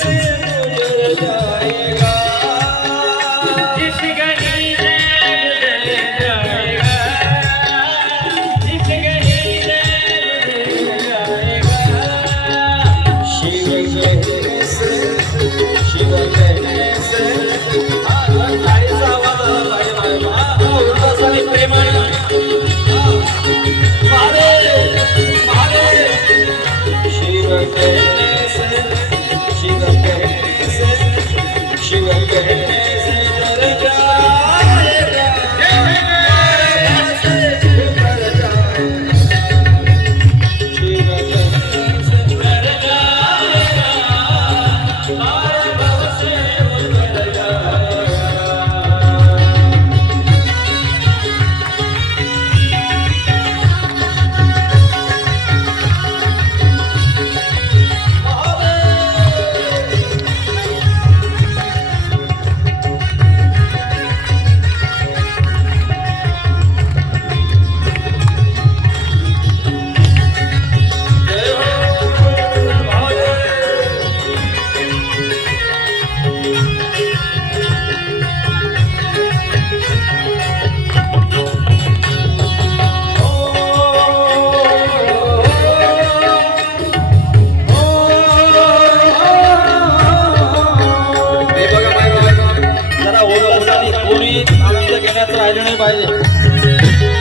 से गुजर जाएगा, जिस गली से गुजर जाएगा, जिस गली से गुजर जाएगा। शिव कहने से, शिव कहने से, थाळीचा आवाज आला पाहिजे, उल्हासाने प्रेमाने महादेव महादेव। शिव कहने से, शिव कहने से, शिव कहने से डर जाएगा, शिव कहने से डर जाएगा, हर भव से उतर जाएगा। आनंद घेण्याचं राहिलं नाही पाहिजे.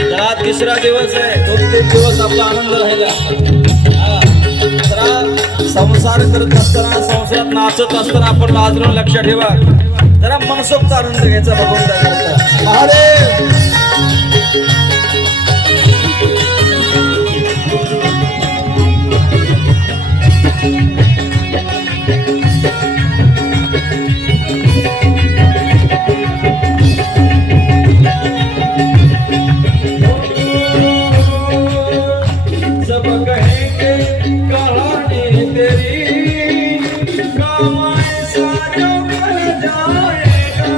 जरा तिसरा दिवस आहे, 2-3 दिवस आपला आनंद राहिला. जरा संसार करत असताना, संसारात नाचत असताना आपण लाजून लक्ष ठेवा. जरा मनसोक्त आनंद घ्यायचा भगवंताचा. महादेव सब कहेंगे कहानी तेरी, काम ऐसा जो कर जाएगा,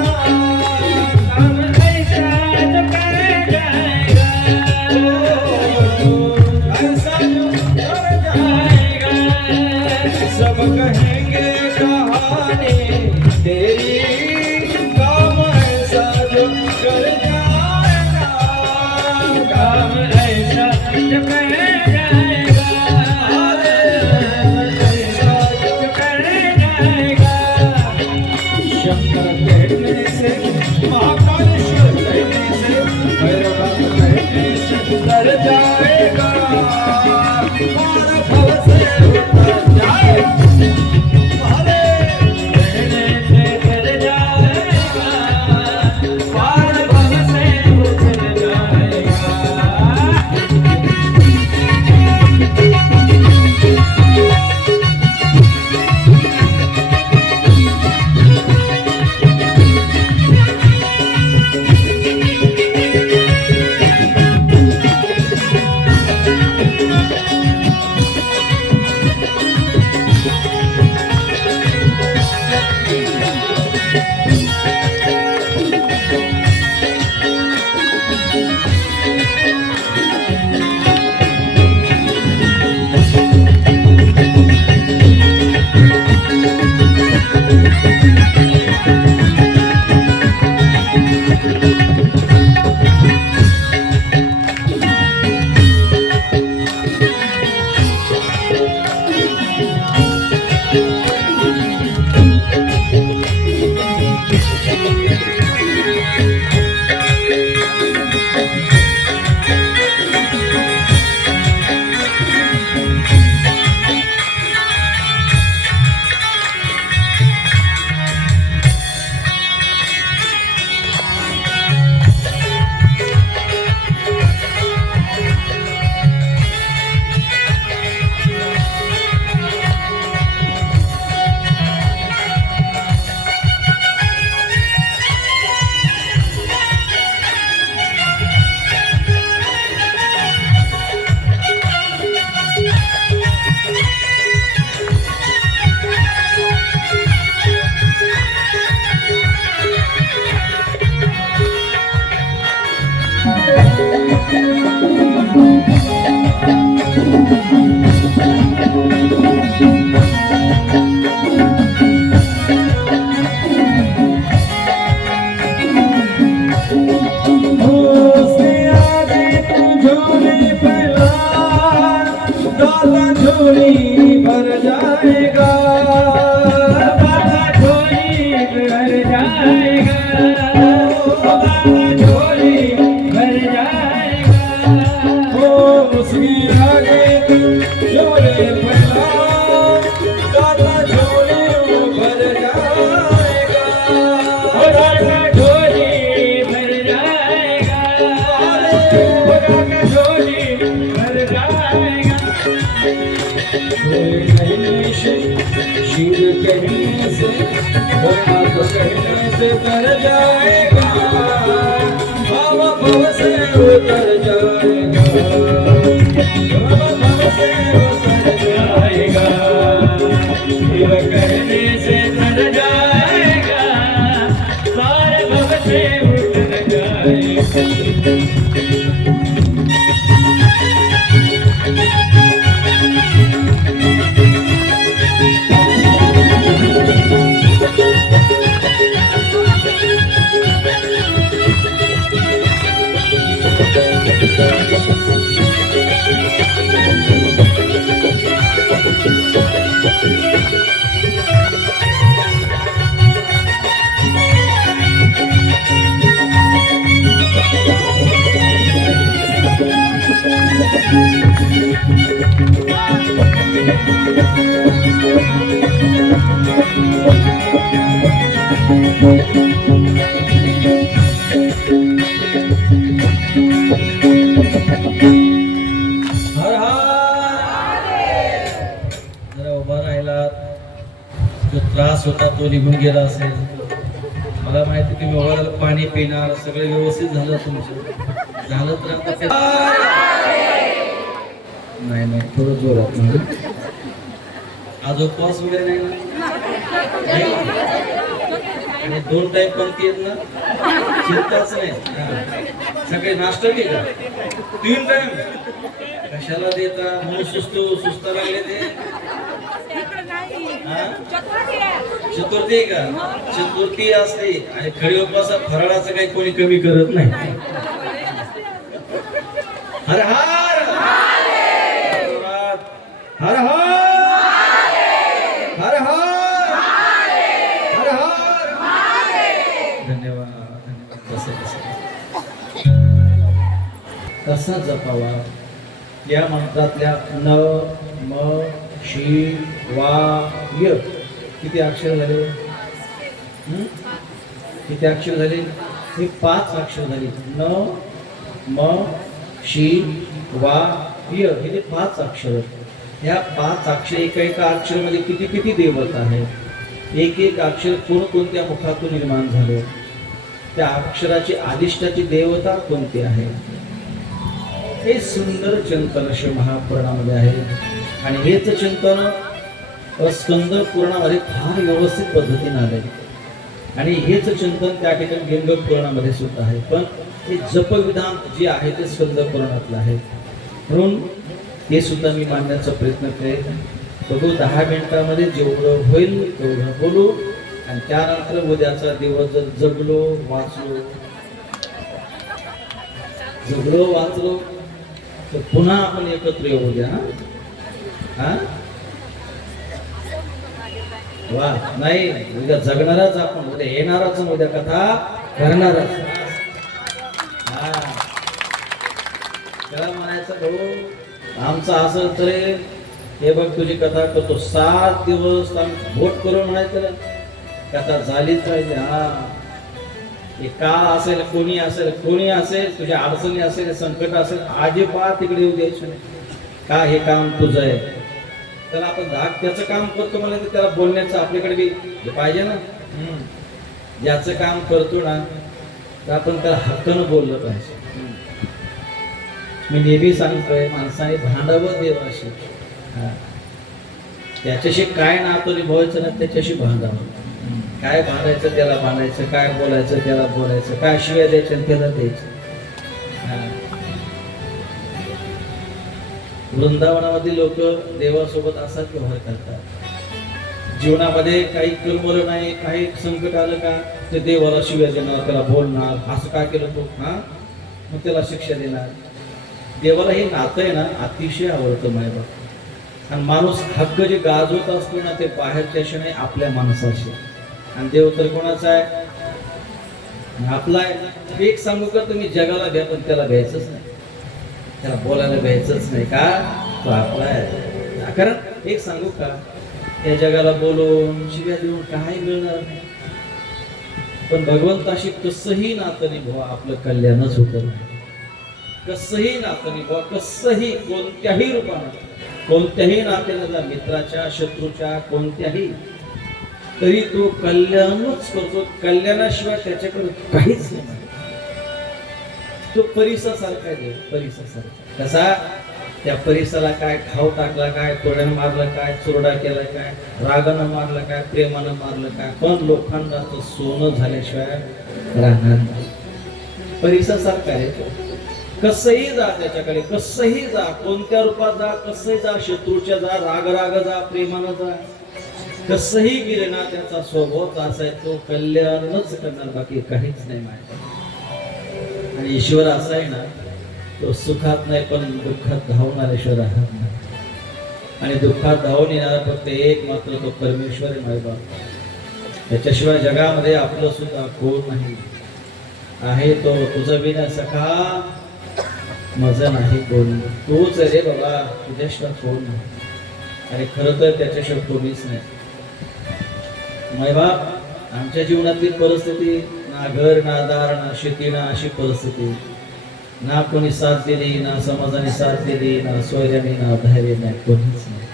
काम ऐसा जो कर जाएगा, ऐसा जो कर जाएगा। शंकर कहने से, महाकालेश्वर कहने से, भैरवनाथ कहने से डर जाएगा, पार भव से उतर जाएगा। कहने से कर जाएगा, पार भव से उतर जाएगा। कहने से शिव कहने से भोलेनाथ कहने से तर जाएगा भाव भव से उतर जाएगा भाव भव से उतर जाएगा शिव कहने से तर जाएगा पार भव से उतर जाएगा हर हर जरा उभा राहिला जो त्रास होता तो निघून गेला असेल मला माहिती तुम्ही ओव्हरऑल पाणी पिणार सगळं व्यवस्थित झालं तुमचं झालं तर आता नाही नाही थोडं जोरात नाही. आज उपवास वगैरे नाही ना आणि 2 टाइम पंक्ती आहेत ना चिंताच नाही सगळे नाश्ता की का 3 टाइम कशाला देता म्हणून सुस्ता लागले ते चतुर्थी का चतुर्थी असते आणि खरी उपवासात फराळाचं काही कोणी कमी करत नाही. हर हर हर हर हर हर हर हर धन्यवाद कसा जपावा या मंत्रातल्या न म शी वा य किती अक्षर झाले किती अक्षर झाले हे 5 अक्षर झाले न म शी वा य हे 5 अक्षर या 5 अक्षर एका अक्षरामध्ये किती किती देवता आहेत एक अक्षर कोणत्या मुखातून निर्माण झालं त्या अक्षराची आदिष्टाची देवता कोणती आहे हे सुंदर चिंतन श्री महापुराणामध्ये आहे आणि हेच चिंतन स्कंद पुराणामध्ये फार व्यवस्थित पद्धतीने आले आणि हेच चिंतन त्या ठिकाणी लिंग पुराणामध्ये सुद्धा आहे पण हे जपविधान जे आहे ते स्कंद पुराणातलं आहे म्हणून हे सुद्धा मी मांडण्याचा प्रयत्न करेन बघू 10 मिनिटांमध्ये जेवढं होईल तेवढं बोलू आणि त्यानंतर उद्याचा दिवस जर जगलो वाचलो तर पुन्हा आपण एकत्र येऊ उद्या हा वा नाही उद्या जगणारच आपण उद्या येणारच उद्या कथा करणारच हा त्याला म्हणायचं भाऊ आमचं असं तरी हे बघ तुझी कथा करतो 7 दिवस आम्ही भोट करून म्हणायचं कथा झालीच पाहिजे हा हे काळ असेल कोणी असेल तुझ्या अडचणी असेल संकट असेल अजिबात तिकडे येऊ द्यायचं नाही का हे काम तुझं आहे त्याला आपण त्याचं काम करतो मला तर त्याला बोलण्याचं आपल्याकडे बी पाहिजे ना ज्याचं काम करतो ना तर आपण त्याला हक्कानं बोललं पाहिजे मी नेहमी सांगतोय माणसाने भांडावं देवाशी त्याच्याशी काय नातं निभवायचं ना त्याच्याशी भांडावं काय भांडायचं त्याला भांडायचं काय बोलायचं त्याला बोलायचं काय शिव्या द्यायचं त्याला द्यायचं वृंदावनामध्ये लोक देवासोबत असाच व्यवहार करतात जीवनामध्ये काही कलमलं नाही काही संकट आलं का ते देवाला शिव्या देणार त्याला बोलणार असं काय केलं तो हा मग त्याला शिक्षा देणार देवाला हे नातं आहे ना अतिशय आवडतं मायबाप आणि माणूस हक्क जे गाजवत असतो ना ते बाहेरच्याशी नाही आपल्या माणसाशी आणि देव तर कोणाचा आहे आपला आहे एक सांगू का तुम्ही जगाला द्या पण त्याला घ्यायचंच नाही त्याला बोलायला घ्यायचंच नाही का तो आपला आहे कारण एक सांगू का त्या जगाला बोलून शिव्या देऊन काही मिळणार नाही पण भगवंताशी कसंही नातं निभवा आपलं कल्याणच होतं नाही कसंही नातं निभवा कसंही कोणत्याही रूपानं कोणत्याही नात्याला जा, मित्राच्या शत्रूच्या कोणत्याही, तरी तो कल्याणच करतो. कल्याणाशिवाय त्याच्याकडे काहीच नाही. तो परिसासारखा आहे, परिसासारखा. कसा? त्या परिसाला काय घाव टाकला, काय तोड्यानं मारलं, काय चोरडा केला, काय रागानं मारलं, काय प्रेमानं मारलं, काय, पण लोखंडाचं सोनं झाल्याशिवाय राहणार नाही. परिसासारखा आहे तो. कसंही जा त्याच्याकडे, कसंही जा, कोणत्या रूपात जा, कसंही जा, शत्रूच्या जा, राग जा, प्रेमानं जा, कसंही गेले ना, त्याचा स्वभावच असा आहे, तो कल्याणच करणार, बाकी काहीच नाही माहिती. आणि ईश्वर असा आहे ना, तो सुखात नाही पण दुःखात धावणारा ईश्वर आहे. आणि दुःखात धावून येणारा फक्त एक मात्र तो परमेश्वर आहे माझे बाप. त्याच्याशिवाय जगामध्ये आपलं सुद्धा कोण नाही आहे. तो तुझं विना सखा माझं नाही कोण, तूच रे बाबा, तुझ्याशिवाय कोण नाही. आणि खरं तर त्याच्याशिवाय कोणीच नाही. माय बाप, आमच्या जीवनातली परिस्थिती, ना घर, ना दार, ना शेती, ना अशी परिस्थिती, ना कोणी साथ दिली, ना समाजाने साथ दिली, ना स्वैर्याने, ना धैर्य, नाही, कोणीच नाही.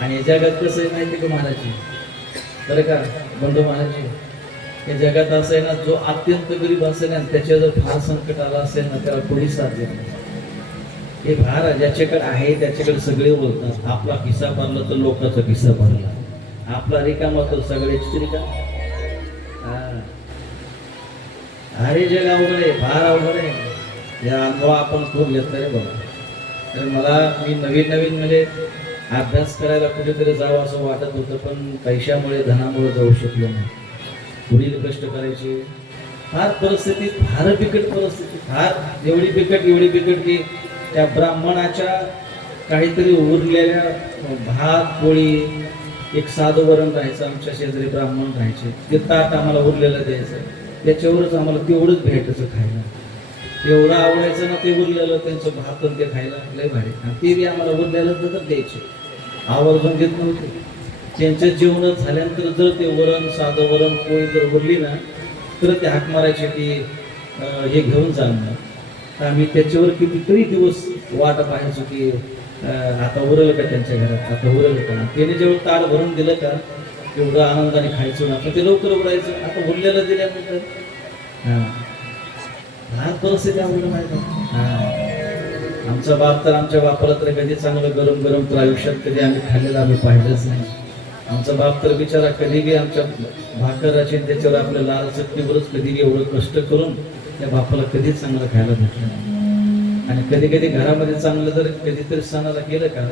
आणि या जगात कसं आहे माहिती का महाराजी, बरं का बंधू महाराजी, या जगात असं आहे ना, जो अत्यंत गरीब असेल ना, त्याच्या जर फार संकट आला असेल ना, त्याला कोणी साथ देत नाही. हे फार ज्याच्याकडे आहे त्याच्याकडे सगळे बोलतात. आपला खिस्सा भरला तर लोकांचा खिस्सा भरला, आपला रिकामा तर सगळ्याची रिकामा. अरे जग अवघड आहे, फार अवघड आहे. या अनुभव आपण खूप घेतला रे बाबा. तर मी नवीन म्हणजे अभ्यास करायला कुठेतरी जावं असं वाटत होतं, पण पैशामुळे, धनामुळे जाऊ शकलो नाही. पुढील कष्ट करायचे, फार परिस्थिती, फार बिकट परिस्थिती, फार एवढी बिकट की त्या ब्राह्मणाच्या काहीतरी उरलेल्या भात पोळी, एक साधं वरण राहायचं, आमच्या शेजारी ब्राह्मण राहायचे, ते ताट आम्हाला उरलेलं द्यायचं, त्याच्यावरच आम्हाला तेवढंच भेटायचं खायला. एवढं आवडायचं ना ते उरलेलं त्यांचं भात ते खायला, लय भारी. आणि ते बी आम्हाला उरलेलं तर द्यायचे, आवर्जून देत नव्हते. त्यांचं जेवण झाल्यानंतर जर ते वरण, साधं वरण पोळी जर उरली ना, तर ते हाक मारायचे की हे घेऊन जाणार. तर आम्ही त्याच्यावर कितीतरी दिवस वाट पाहायचो की आता उरलं का त्यांच्या घरात, आता उरलं का. त्याने जेव्हा ताट भरून दिलं का, एवढं आनंदाने खायचो ना, पण ते लवकर उडायचं. आता उरलेलं दिल्यानंतर लहान परिस्थिती आवडलं माहिती. आमचा बाप तर, आमच्या बापाला तर कधी चांगलं गरम गरम तर आयुष्यात कधी आम्ही खाल्लेलं आम्ही पाहिलंच नाही. आमचा बाप तर बिचारा कधी बी आमच्या भाकराचे त्याच्यावर आपल्या लाल चटणीवरच कधी बी एवढं कष्ट करून त्या बापाला कधीच चांगलं खायला भेटलं नाही. आणि कधी कधी घरामध्ये चांगलं जर कधीतरी सणाला केलं का,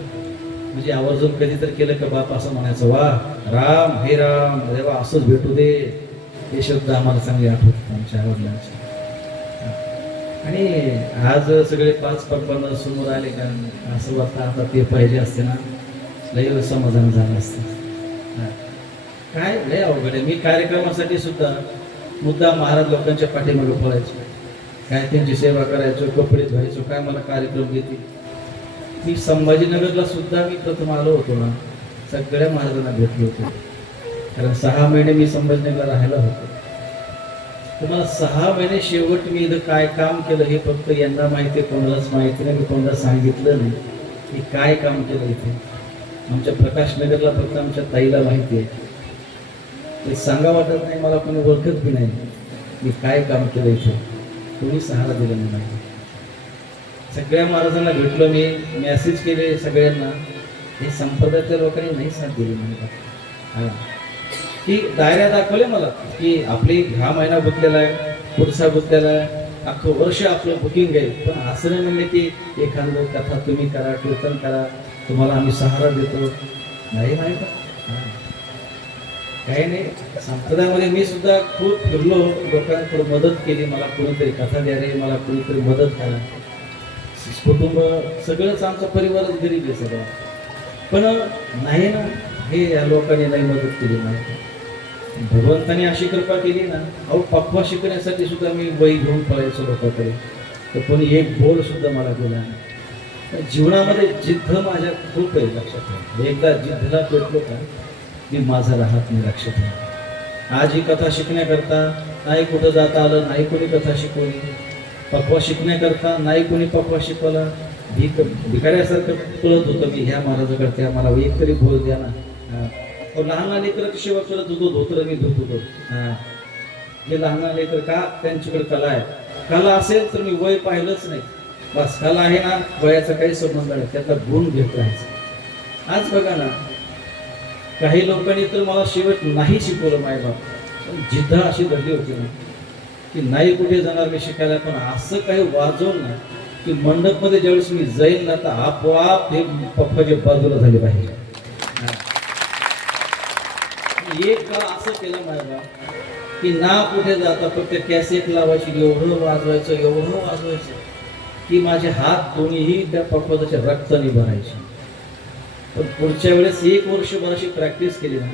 म्हणजे आवर्जून कधीतरी केलं का, बाप असं म्हणायचं, वा राम, हे राम, देवा असंच भेटू दे. हे शब्द आम्हाला चांगले आठवतात आमच्या वडिलांचे. आणि आज सगळे 5 पक्वान्न समोर आले का, असं वाटतं आता ते पाहिजे असते ना, लय समाधान झालं असतं. काय लय अवघड आहे. मी कार्यक्रमासाठी सुद्धा मुद्दा महाराज लोकांच्या पाठीमागे पळायचो, काय त्यांची सेवा करायचो, कपडे धुवायचो, काय मला कार्यक्रम देतील. मी संभाजीनगरला सुद्धा मी प्रथम आलो होतो ना, सगळ्या महाराजांना भेटलो होतो. कारण 6 महिने मी संभाजीनगरला राहायला होतो. तुम्हाला 6 महिने शेवट मी इथं काय काम केलं हे फक्त यांना माहिती आहे, कोणालाच माहिती नाही. मी कोणाला सांगितलं नाही की काय काम केलं इथे. आमच्या प्रकाशनगरला फक्त आमच्या ताईला माहिती आहे. ते सांगा वाटत नाही, मला कोणी ओळखत बी नाही मी काय काम केलं इथे. कोणी सहारा दिला नाही. सगळ्या महाराजांना भेटलो मी, मेसेज केले सगळ्यांना. हे संप्रदायातल्या लोकांनी नाही साथ दिली मला. की डायऱ्या दाखवले मला की आपली हा महिना गुंतलेला आहे, पुढचा गुंतलेला आहे, अख्खं वर्ष आपलं बुकिंग आहे. पण असं नाही म्हणले की एखादं कथा तुम्ही करा, कीर्तन करा, तुम्हाला आम्ही सहारा देतो. नाही माहिती काही नाही. संप्रदायामध्ये मी सुद्धा खूप फिरलो, लोकांकडे मदत केली. मला कोणीतरी कथा द्या रे, मला कोणीतरी मदत करा. कुटुंब सगळंच आमचा परिवारच गरीब आहे सगळं. पण नाही ना, हे या लोकांनी नाही मदत केली. नाही, भगवंताने अशी कृपा केली ना, अहो पक्वा शिकण्यासाठी सुद्धा मी वही घेऊन पळायचो लोकांकडे, तर कोणी एक बोल सुद्धा मला दिला नाही. जीवनामध्ये जिद्द माझ्या खूप आहे, लक्षात ठेवा. एकदा जिद्दला पेटलो का मी माझा राहत नाही, लक्षात ठेवा. आज ही कथा शिकण्याकरता नाही कुठं जाता आलं, नाही कोणी कथा शिकवली. पक्वा शिकण्याकरता नाही कोणी पक्वा शिकवला. भिकाऱ्यासारखं पळत होतं मी ह्या महाराजाकडे त्या मला एक तरी बोल द्या ना. लहान लहान लेकरं सेवा करत होतो, धोत्र मी धुत होतो. हे लहान लहान लेकर का त्यांच्याकडे कला आहे. कला असेल तर मी वय पाहिलंच नाही. बस कला आहे ना, वयाचा काही संबंध नाही, त्यातला गुण घेत राहायचं. आज बघा ना, काही लोकांनी तर मला शेवट नाही शिकवलं मायबाप, पण जिद्द अशी धरली होती ना की नाही कुठे जाणार मी शिकायला. पण असं काही वाजवलं ना की मंडपमध्ये ज्यावेळेस मी जाईल ना तर आपोआप हे पप्पाचे बाजूला झाले पाहिजे. एक काळ असं केलं मायबाप की ना कुठे जाता फक्त कॅसेट लावायची, एवढं वाजवायचं की माझे हात दोन्हीही त्या पप्पाच्या रक्ताने भरायचे. पण पुढच्या वेळेस 1 वर्षभर अशी प्रॅक्टिस केली ना,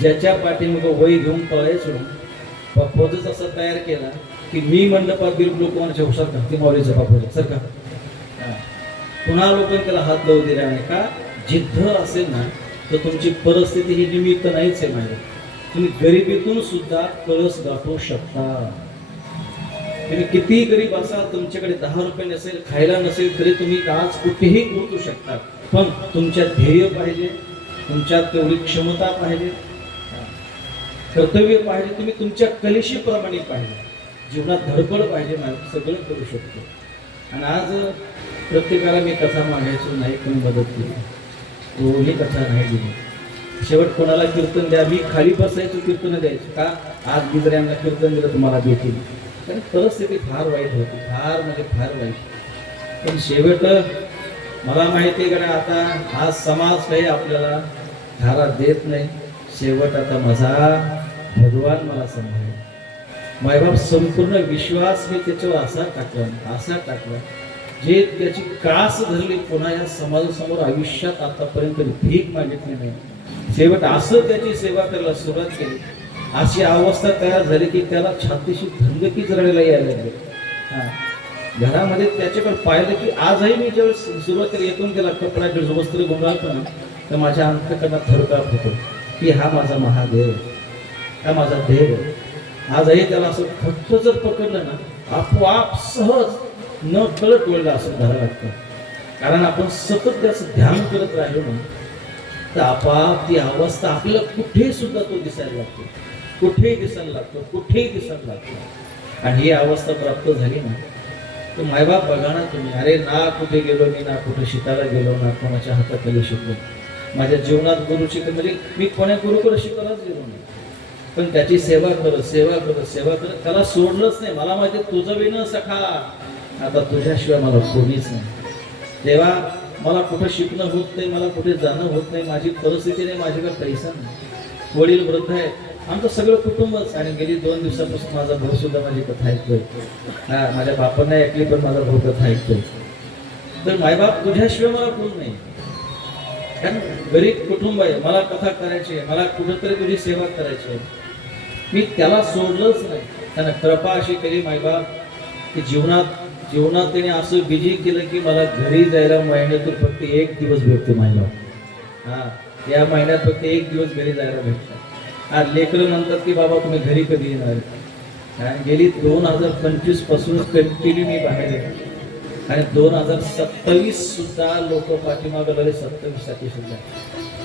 ज्याच्या पाठीमागे वय घेऊन पळायचो ना, पप्पाच असं तयार केला की मी मंडपात बिलकुल कोणाच्या हुशार घालती माऊलीचा बापूचा सारखा. पुन्हा लोकांनी त्याला हात लावू दिला नाही. का जिद्द असेल ना तर तुमची परिस्थिती ही निमित्त नाहीच आहे माझ्या. तुम्ही गरिबीतून सुद्धा कळस गाठवू शकता. तुम्ही कितीही गरीब असाल, तुमच्याकडे 10 रुपये नसेल, खायला नसेल, तरी तुम्ही आज कुठेही पोहोचू शकता. पण तुमच्यात ध्येय पाहिजे, तुमच्यात तेवढी क्षमता पाहिजे, कर्तव्य पाहिजे, तुम्ही तुमच्या कलेशी प्रमाणे पाहिजे, जीवनात धडपड पाहिजे. सगळं करू शकतो. आणि आज प्रत्येकाला मी कथा मागायचो, नाही कोणी मदत केली, कोणी कथा नाही दिली. शेवट कोणाला कीर्तन द्या, मी खाली बसायचो, कीर्तन द्यायचो. का आज मी जर यांना कीर्तन दिलं तुम्हाला भेटेल. कारण परिस्थिती फार वाईट होती, फार म्हणजे फार वाईट. पण शेवट मला माहिती आहे का आता हा समाज काही आपल्याला धारा देत नाही. शेवट आता माझा भगवान मला सांभाळेल. मायबाप संपूर्ण विश्वास मी त्याच्यावर असा टाकला जे त्याची कास धरली, पुन्हा या समाजासमोर आयुष्यात आतापर्यंत भीक मागितली नाही. शेवट असं त्याची सेवा करायला सुरुवात केली. अशी अवस्था तयार झाली की त्याला छातीशी धंदकीच रडायला यायला लागली. घरामध्ये त्याच्याकडे पाहिलं की आजही मी ज्यावेळेस सुरुवातीला येतून त्याला कपडा वस्त्र गुंडाळतो ना, तर माझ्या अंतकरणात थरकाप होतो की हा माझा महादेव, हा माझा देव. आजही त्याला असं फक्त जर पकडलं ना, आपोआप सहज न कळत वळलं असं धरायला लागतं. कारण आपण सतत त्याचं ध्यान करत राहिलो ना, तर आपोआप ती अवस्था आपल्याला कुठेही सुद्धा तो दिसायला लागतो, कुठेही दिसायला लागतो. आणि ही अवस्था प्राप्त झाली ना, तर मायबाप बघा ना तुम्ही, अरे ना कुठे गेलो मी, ना कुठे शिकायला गेलो, ना कोणाच्या हाताखाली शिकलो. माझ्या जीवनात गुरु म्हणजे मी कोण्या गुरुकडे शिकायलाच गेलो नाही. पण त्याची सेवा करत त्याला सोडलंच नाही. मला माहिती तुझं विन सखा, आता तुझ्याशिवाय मला कोणीच नाही. तेव्हा मला कुठं शिकणं होत नाही, मला कुठे जाणं होत नाही, माझी परिस्थिती नाही, माझ्याकडे पैसा नाही, वडील वृद्ध आहेत, आमचं सगळं कुटुंबच. आणि गेली 2 दिवसापासून माझा भाऊ सुद्धा माझी कथा ऐकतोय. माझ्या बापांना ऐकली, पण माझा भाऊ कथा ऐकतोय. तर मायबाप तुझ्याशिवाय मला कोण नाही. कारण गरीब कुटुंब आहे, मला कथा करायची आहे, मला कुठंतरी तुझी सेवा करायची आहे. मी त्याला सोडलंच नाही. त्यानं कृपा अशी केली मायबाप की जीवनात त्याने असं बिजी केलं की मला घरी जायला महिन्यातून फक्त 1 दिवस भेटतो महिन्यात. या महिन्यात फक्त 1 दिवस घरी जायला भेटतं. आज लेकरं म्हणतात की बाबा तुम्ही घरी कधी येणार. गेली 2025 पासून कंटिन्यू मी बाहेर येतो. आणि 2027 सुद्धा लोक पाठीमागे लागले, 27 साठी सुद्धा.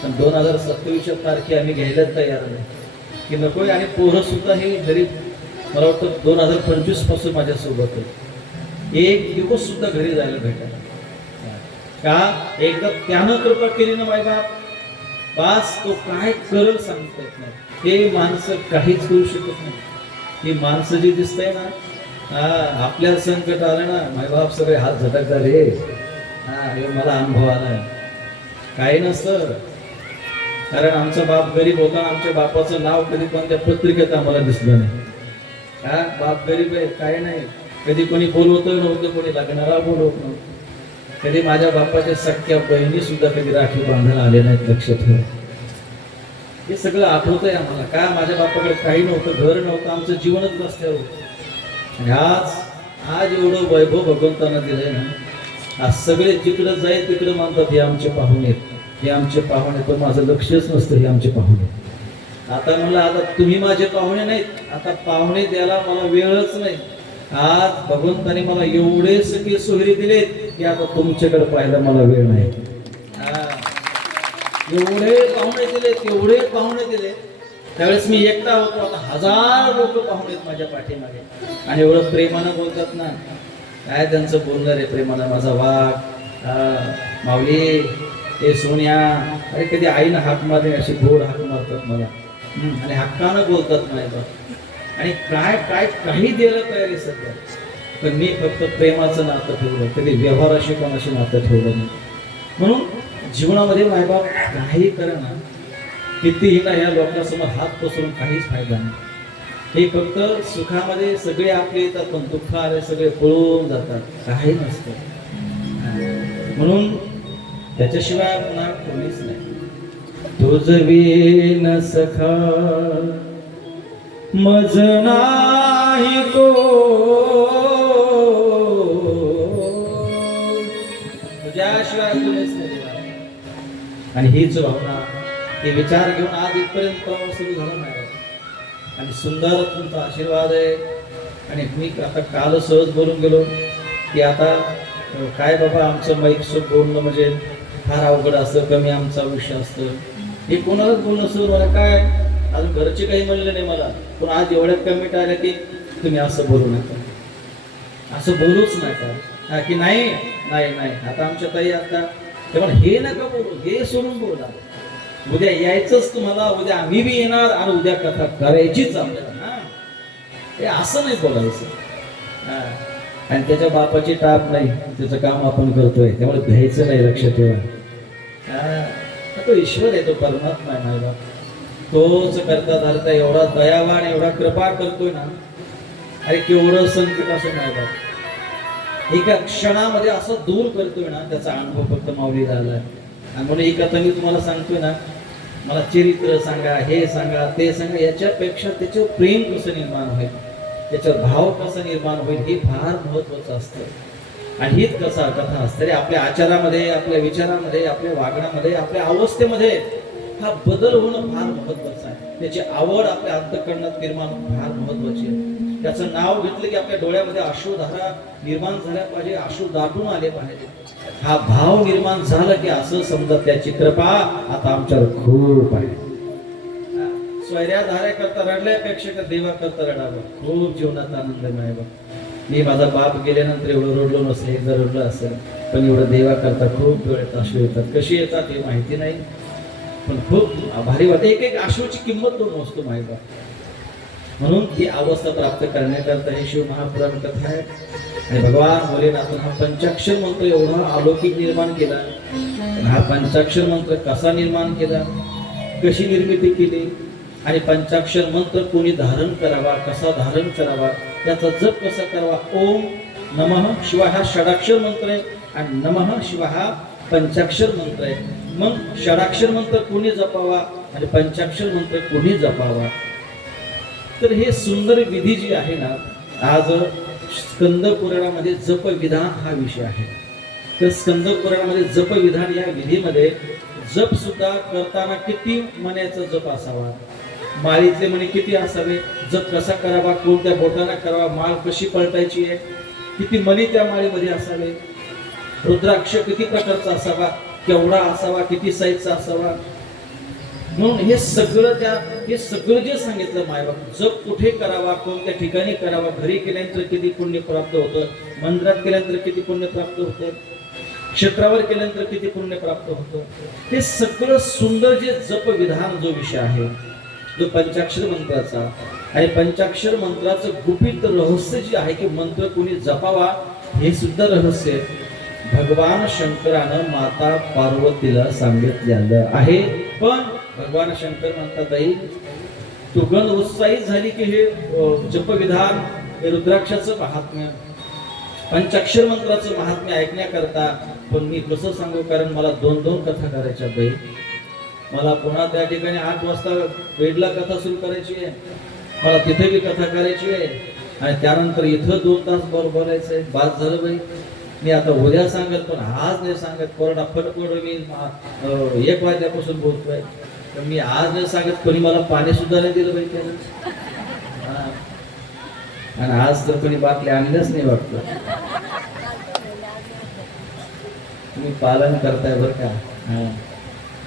पण 2027च्या तारखे आम्ही घ्यायला तयार नाही की नको. आणि पोरं सुद्धा हे घरी मला वाटतं 2025 पासून माझ्यासोबत आहे. 1 दिवस सुद्धा घरी जायला भेटायला. का एकदा त्यानं कृपा केली ना मायबाप, बास तो काय करल सांगता येत नाही. हे माणसं काहीच करू शकत नाही. ही माणसं जी दिसतंय ना, आपल्याला संकट आलं ना, मायबाप सगळे हात झटकतात. हे मला अनुभव आलाय. काही नसतं. कारण आमचा बाप गरीब होता, आमच्या बापाचं नाव कधी कोणत्या पत्रिकेत आम्हाला दिसलं नाही. बाप गरीब आहे, काही नाही. कधी कोणी बोलवत नव्हतं, कोणी लग्नाला बोलवत नव्हतं. कधी माझ्या बापाच्या सख्या बहिणी सुद्धा कधी राखी बांधायला आले नाहीत. लक्षात ठेवा. हे सगळं आठवतंय आम्हाला. का माझ्या बापाकडे काही नव्हतं, घर नव्हतं, आमचं जीवनच रस्त्यावर होतं. आणि आज एवढं वैभव भगवंतांना दिलंय ना, आज सगळे जिकडं जाईल तिकडं मानतात हे आमचे पाहुणे, हे आमचे पाहुणे. पण माझं लक्षच नसतं हे आमचे पाहुणे. आता मला आता तुम्ही माझे पाहुणे नाहीत, आता पाहुणे द्यायला मला वेळच नाही. आज भगवंताने मला एवढे सगळे सोयरे दिलेत की आता तुमच्याकडे पाहायला मला वेळ नाही. हा. एवढे पाहुणे दिले त्यावेळेस मी एकटा होतो, आता 1000 लोक पाहुणे आहेत माझ्या पाठीमागे आणि एवढं प्रेमानं बोलतात ना. काय त्यांचं बोलणार आहे प्रेमानं, माझा वाघ, माऊली, हे सोन्या, अरे कधी आईनं हाक मारली अशी गोड हाक मारतात मला आणि हक्कानं बोलतात माझ्या आणि काय काय काही द्यायला तयार आहे सध्या. पण मी फक्त प्रेमाचं नातं ठेवलं, कधी व्यवहाराशी कोणाशी नातं ठेवलं नाही. म्हणून जीवनामध्ये मायबाप काही करा ना, कितीही ना या लोकांसमोर हात पसरून काहीच फायदा नाही. हे फक्त सुखामध्ये सगळे आपले येतात पण दुःख आले सगळे पळून जातात, काही नसतं. म्हणून त्याच्याशिवाय पुन्हा कोणीच नाही. तुझ विन सखा मज नाही को, तुझ्याशिवाय कोणीच नाही. आणि हीच भावना, हे विचार घेऊन आज इथपर्यंत प्रवास सुरू झाला नाही. आणि सुंदर तुमचा आशीर्वाद आहे. आणि मी आता काल सहज बोलून गेलो की आता काय बाबा आमचं माईकसोबत बोलणं म्हणजे फार अवघड असतं, कमी आमचं आयुष्य असतं, हे कोणालाच बोलणं सुरू झालं. काय अजून घरचे काही म्हणले नाही मला, पण आज एवढ्या कमेंट आल्या की तुम्ही असं बोलू नका, असं बोलूच नका, की नाही नाही नाही आता आमच्या ताई आता तेव्हा हे नका बोलू, हे सोडून बोला. उद्या यायचंच तुम्हाला, उद्या आम्ही बी येणार आणि उद्या कथा करायचीच आपल्याला. हा, हे असं नाही बोलायचं. आणि त्याच्या बापाची टाप नाही, त्याचं काम आपण करतोय त्यामुळे घ्यायचं नाही, लक्षात ठेवा. तो ईश्वर आहे, तो परमात्मा आहे माझा, तोच करता धरता एवढा दयावान एवढा कृपा करतोय ना. अरे केवढं संकट असो माझा, एका क्षणामध्ये असं दूर करतोय ना, त्याचा अनुभव फक्त माऊली झालाय. आणि म्हणून ही कथा मी तुम्हाला सांगतोय ना, मला चरित्र सांगा, हे सांगा, ते सांगा, याच्यापेक्षा त्याच्यावर प्रेम कसं निर्माण होईल, त्याच्यावर भाव कसा निर्माण होईल हे फार महत्वाचं असतं. आणि हीच कथा असते आपल्या आचारामध्ये, आपल्या विचारामध्ये, आपल्या वागण्यामध्ये, आपल्या अवस्थेमध्ये हा बदल होणं फार महत्वाचं आहे. त्याची आवड आपल्या अंतःकरणात निर्माण फार महत्वाची आहे. त्याचं नाव घेतलं की आपल्या डोळ्यामध्ये अश्रुधारा निर्माण झाल्या पाहिजे, अश्रू दाटून आले पाहिजे. हा भाव निर्माण झाला की असं समजा त्याची कृपा आता आमच्यावर खूप आहे. स्वैर्या धाऱ्या करता रडल्यापेक्षा का देवा करता रडावं, खूप जीवनात आनंद मिळावा. मी माझा बाप गेल्यानंतर एवढं रडलो नसेल, एकदा रडलं असेल, पण एवढं देवा करता खूप डोळ्यात अश्रू येतात. कशी येतात हे माहिती नाही, पण खूप भारी वाटते. एक एक अश्रूची किंमत तो मोजतो माहिती. म्हणून ही अवस्था प्राप्त करण्याकरता हे शिव महापुराण कथा आहे. आणि भगवान भोलेनाथून हा पंचाक्षर मंत्र एवढा अलौकिक निर्माण केला. हा पंचाक्षर मंत्र कसा निर्माण केला, कशी निर्मिती केली, आणि पंचाक्षर मंत्र कोणी धारण करावा, कसा धारण करावा, त्याचा जप कसा करावा. ओम नमः शिवाय हा षडाक्षर मंत्र आहे आणि नमः शिवाय हा पंचाक्षर मंत्र आहे. मग षडाक्षर मंत्र कोणी जपावा आणि पंचाक्षर मंत्र कोणी जपावा. तर हे सुंदर विधी जी आहे ना, आज स्कंद पुराणामध्ये जप विधान हा विषय आहे. तर स्कंद पुराणामध्ये जप विधान या विधीमध्ये जप सुद्धा करताना किती मण्याचा जप असावा, माळीतले मणी किती असावे, जप कसा करावा, कोणत्या बोटाने करावा, माळ कशी पलटायची आहे, किती मणी त्या माळीमध्ये असावे, रुद्राक्ष किती प्रकारचा असावा, केवढा असावा, किती साईजचा असावा. म्हणून हे सगळं जे सांगितलं मायबाप, जप कुठे करावा, कोणत्या ठिकाणी करावा, घरी केल्यानंतर किती पुण्य प्राप्त होतं, मंदिरात केल्यानंतर किती पुण्य प्राप्त होतं, क्षेत्रावर केल्यानंतर किती पुण्य प्राप्त होतं, हे सगळं सुंदर जे जप विधान जो विषय आहे जो पंचाक्षर मंत्राचा. आणि पंचाक्षर मंत्राचं गुपित रहस्य जे आहे की मंत्र कोणी जपावा हे सुद्धा रहस्य भगवान शंकरानं माता पार्वतीला सांगितलेलं आहे. पण भगवान शंकर म्हणतात आई तू गण उत्साहित झाली की हे जपविधान, हे रुद्राक्षाचं महात्म्य, पंचाक्षर मंत्राचं महात्म्य ऐकण्याकरता. पण मी कसं सांगू, कारण मला 2-2 कथा करायच्या बाई. मला पुन्हा त्या ठिकाणी 8 वाजता वेडला कथा सुरू करायची आहे, मला तिथे बी कथा करायची आहे, आणि त्यानंतर इथं 2 तास बोलायचं आहे. बाद झालं बाई. मी आता उद्या सांगेल पण आज नाही सांगत. कोरडा फटकोड मी 1 वाजल्यापासून बोलतोय, पण मी आज नाही सांगत. कोणी मला पाणी सुद्धा नाही दिलं बाई त्यानं. आणि आज तर कोणी बाटल्या आणल्याच नाही वाटतं. तुम्ही पालन करताय बरं का. हा.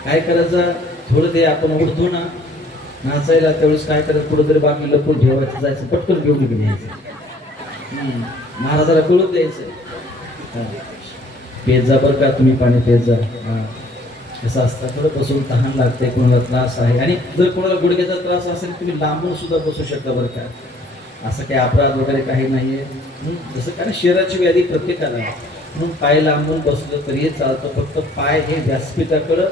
काय करायचं, थोडं ते आपण उडतो ना नाचायला, त्यावेळेस काय करायचं, पुढे तरी बाकी लपून ठेवायचं, जायचं पटकन घेऊन घ्यायचं. महाराजाला कळून द्यायचं. हा. पेत जा बरं का तुम्ही, पाणी पेत जा. हा. कसं असतं, थोडं बसून तहान लागते, कोणाला त्रास आहे, आणि जर कोणाला गुडघ्याचा त्रास असेल तुम्ही लांबून सुद्धा बसू शकता बरं का. असं काही अपराध वगैरे काही नाहीये. जसं कारण शरीराची व्याधी प्रत्येकाला आहे, म्हणून पाय लांबून बसलं तरीही चालतं. फक्त पाय हे व्यासपीठाकडं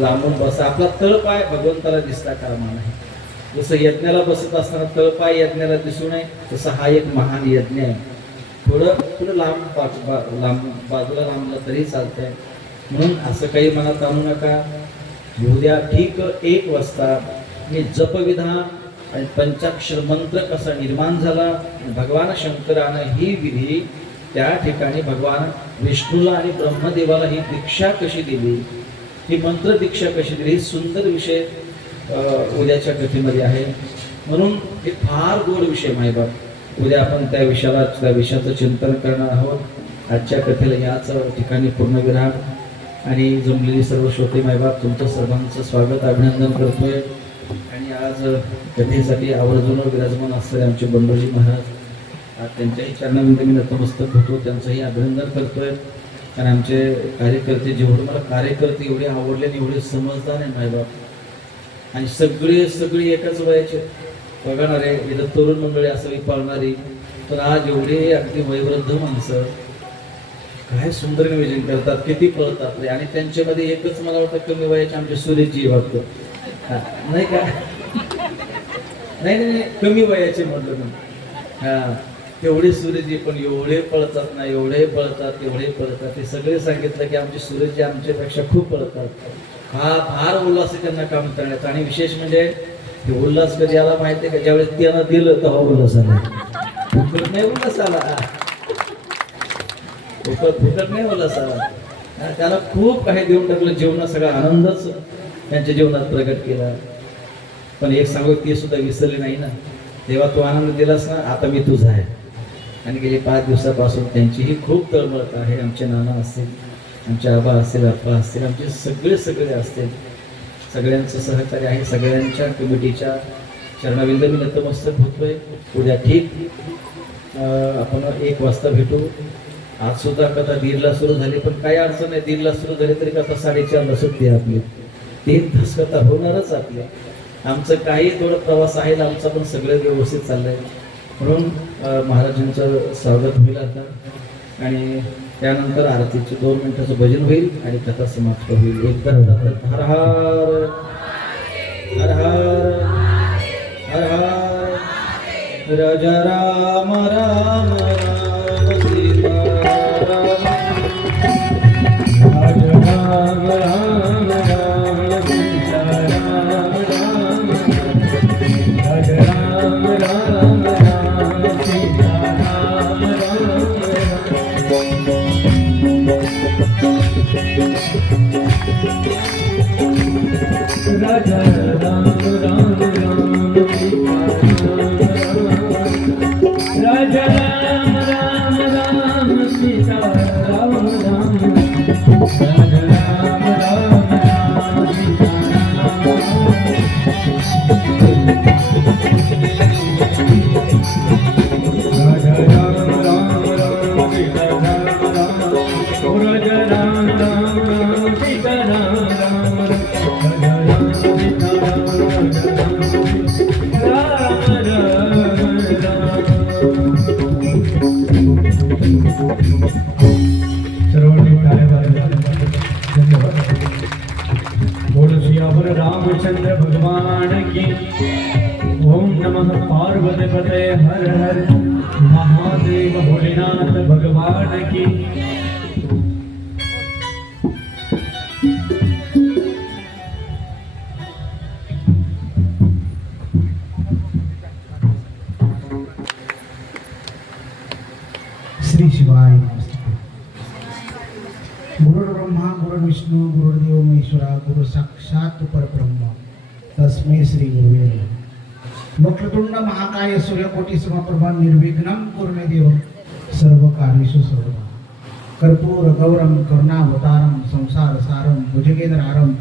लांबून बसा. आपला तळपाय भगवंताला दिसता कामा नाही. जसं यज्ञाला बसत असताना तळपाय यज्ञाला दिसू नये, तसं हा एक महान यज्ञ आहे. थोडं लांब बाजूला लांबलं तरी चालतंय. म्हणून असं काही मनात आणू नका. उद्या ठीक 1 वाजता मी जपविधान आणि पंचाक्षर मंत्र कसा निर्माण झाला, भगवान शंकरानं ही विधी त्या ठिकाणी भगवान विष्णूला आणि ब्रह्मदेवाला ही दीक्षा कशी दिली, ही मंत्र दीक्षा कशी दिली, सुंदर विषय उद्याच्या कथेमध्ये आहे. म्हणून हे फार गोड विषय मायबाप. उद्या आपण त्या विषयाचं चिंतन करणार आहोत. आजच्या कथेला याच ठिकाणी पूर्णविराम. आणि जमलेली सर्व श्रोते मायबाप तुमचं सर्वांचं स्वागत अभिनंदन करतोय. आणि आज कथेसाठी आवर्जून विराजमान असलेले आमचे बंडोजी महाराज, त्यांच्याही चरणाविंदी मी नतमस्तक होतो, त्यांचंही अभिनंदन करतोय. कारण आमचे कार्यकर्ते, जेवढे मला कार्यकर्ते एवढे आवडले आणि एवढे समजदार आहे मायबाप, आणि सगळी एकाच वयाचे बघणारे, इथं तरुण मंडळी असावी पाळणारी, पण आज एवढे अगदी वयोवृद्ध माणसं काय सुंदर नियोजन करतात, किती पळतात रे. आणि त्यांच्यामध्ये एकच मला वाटतं कमी वयाचे आमचे सुरेशजी वाटतं, नाही का. नाही कमी वयाचे म्हटलं ना. हा, तेवढे सुरेशजी पण एवढे पळतात ना, एवढे पळतात. ते सगळे सांगितलं की आमचे सुरेशजी आमच्यापेक्षा खूप पळतात. हा फार उल्हास आहे त्यांना काम करण्याचा. आणि विशेष म्हणजे ते उल्हास कधी आला माहिती आहे का, ज्यावेळेस त्यांना दिलं तेव्हा उल्हास आला. फुकट नाही उल्हास आला, फुकट नाही उल्हास आला. त्याला खूप काही देऊन टाकलं. जीवनात सगळा आनंदच त्यांच्या जीवनात प्रगट केला. पण एक सांगू, ते सुद्धा विसरले नाही ना. तेव्हा तू आनंद दिलास ना, आता मी तुझा आहे. आणि गेली 5 दिवसापासून त्यांचीही खूप तळमळ आहे. आमचे नाना असतील, आमचे आबा असतील, आप्पा असतील, आमचे सगळे असतील, सगळ्यांचं सहकार्य आहे. सगळ्यांच्या कमिटीच्या चरणाविंद मी नतमस्तक होतोय. उद्या ठीक आपण 1 वाजता भेटू. आज सुद्धा कथा 1:30ला सुरू झाली, पण काही अडचण नाही. 1:30ला सुरू झाली तरी कथा 4:30ला सुटते आपली. 3 तास कथा होणारच आपली. आमचं काही थोडं प्रवास आहे, आमचा पण सगळं व्यवस्थित चाललंय. म्हणून महाराजांचं स्वागत होईल आता, आणि त्यानंतर आरतीचे 2 मिनिटाचं भजन होईल आणि कथा समाप्त होईल. एकदा हर हर हर हर हर हर राजा राम राम राम सीता राम, राजा राम राम राम सीता राम राम, राजा राम राम राम सीता राम राम. राजा राम राम राम राजा राम राम राम सीता राम राम, राजा राम राम राम सीता राजा राम राम राम सीता राम राम, राजा राम राम राम सीता राम राम, राजा राम सीता राम राम राम. सर्वांनी टाळ्या वाजवा. धन्यवाद. बोल सियावर रामचंद्र भगवान की. ओम नमः पार्वतीपते हर हर महादेव भोलेनाथ भगवान की. श्री शिवाय. गुरुर्ब्रह्मा गुरुर्विष्णू गुरुर्देव महेश्वरा गुरु साक्षात परब्रह्म तस्मै श्री गुरुवे नमः. वक्रतुंड महाकाय सूर्यकोटी समप्रभा निर्विघ्नं कुरु मे देव सर्व कार्येषु सर्वदा कर्पूर गौरम करुणावतारम संसार सारम भुजगेंद्रहारम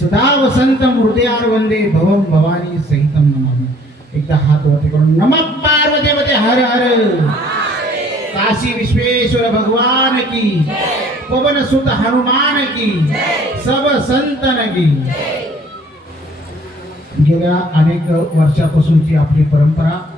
सदा वसंतम हृदयार वंदे भवम भवानी सहितम नमामि. एकदा हात वरती करून नमः पार्वतीपते हर हर. काशी विश्वेश्वर भगवान की, पवन सुत हनुमान की, सब संतन की. गेल्या अनेक वर्षापासूनची आपली परंपरा